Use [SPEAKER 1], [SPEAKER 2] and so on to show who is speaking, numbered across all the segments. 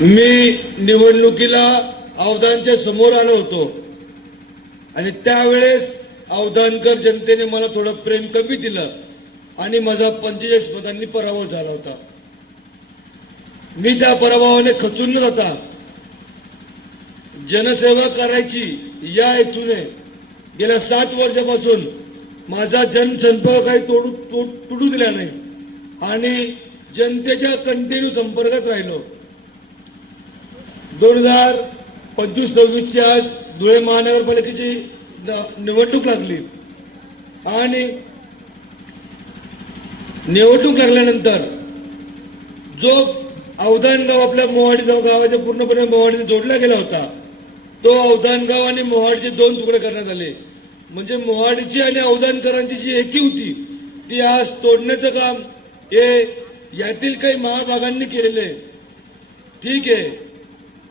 [SPEAKER 1] मी निवडणुकीला अवधानच्या समोर आलो होतो. आणि त्यावेळेस अवधानकर जनतेने मला थोडं प्रेम कमी दिलं आणि माझा पंचेचाळीस मतांनी पराभव झाला होता. मी त्या पराभवाने खचून न जाता जनसेवा करायची या हेतूने गेल्या सात वर्षापासून माझा जनसंपर्क काही तोडू तोड तुडू दिला नाही. आणि जनतेच्या कंटिन्यू संपर्कात राहिलो. दोन हजार पंचवीस सव्वीसची आज धुळे महानगरपालिकेची निवडणूक लागली. आणि निवडणूक लागल्यानंतर जो अवधान गाव आपल्या मोहाडी गावाच्या पूर्णपणे मोहाडीने जोडला गेला होता तो अवधान गाव आणि मोहाडीचे दोन तुकडे करण्यात आले. म्हणजे मोहाडीची आणि अवधानकरांची जी एकी होती ती आज तोडण्याचं काम हे यातील काही महाभागांनी केलेले आहे. ठीक आहे.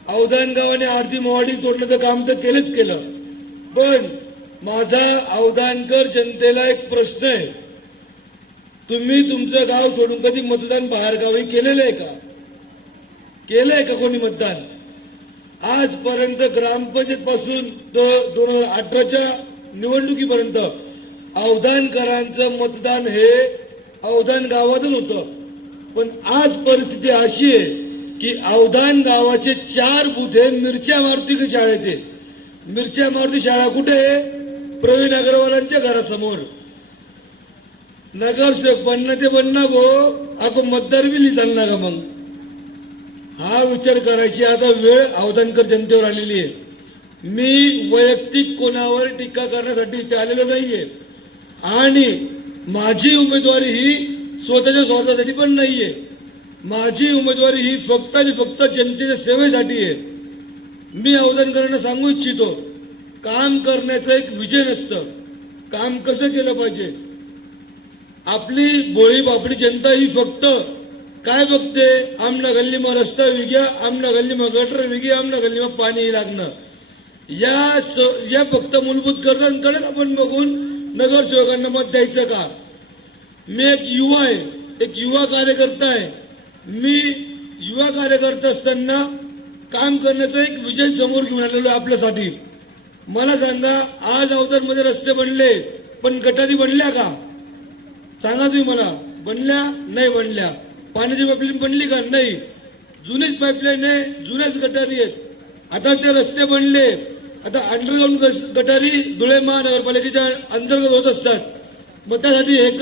[SPEAKER 1] अवधान गावाने आरती मोहाडी तोडण्याचं काम तर केलंच केलं. पण माझा अवधानकर जनतेला एक प्रश्न आहे. तुम्ही तुमचं गाव सोडून कधी मतदान बाहेर गावी केलेलं आहे का? केलंय का कोणी मतदान? आजपर्यंत ग्रामपंचायत पासून तर दोन हजार अठराच्या निवडणुकीपर्यंत अवधानकरांचं मतदान हे अवधान गावातच होतं. पण आज परिस्थिती अशी आहे की अवधान गावाचे चार बूथ हे मिरच्या मारुती शाळेत आहे मिरच्या मारुती शाळा कुठे आहे? प्रवीण अग्रवालांच्या घरासमोर. नगरसेवक बनणं ते बनणं भो अगो मतदार बी लिहिताल ना का मग. हा विचार करायची आता वेळ अवधानकर जनतेवर आलेली आहे. मी वैयक्तिक कोणावर टीका करण्यासाठी इथे आलेलो नाहीये. आणि माझी उमेदवारी ही स्वतःच्या स्वार्थासाठी पण नाही आहे माझी उमेदवारी ही फक्त आणि फक्त जनतेच्या सेवेसाठी आहे. मी अवदानकरांना सांगू इच्छितो काम करण्याचं एक विजय नसतं काम कसं केलं पाहिजे? आपली बोळी बापडी जनता ही फक्त काय बघते? आमना गल्ली मग रस्ता विग्या आमना गल्ली मग गटर विगी आमना गल्ली मग पाणी लागणं. या स- या फक्त मूलभूत गरजांकडेच आपण बघून नगरसेवकांना मत द्यायचं का? मी एक युवा आहे एक युवा कार्यकर्ता आहे मी युवा कार्यकर्ता असताना काम करण्याचं एक विजन समोर घेऊन आलेलो आहे आपल्यासाठी. मला सांगा आज अवतारमध्ये रस्ते बनले पण गटारी बनल्या का? सांगा तुम्ही मला. बनल्या? नाही बनल्या. पाण्याची पाईपलाईन बनली का? नाही. जुनीच पाईपलाईन आहे जुन्याच गटारी आहेत. आता ते रस्ते बनले. आता अंडरग्राऊंड गटारी धुळे महानगरपालिकेच्या अंतर्गत होत असतात. मग त्यासाठी हे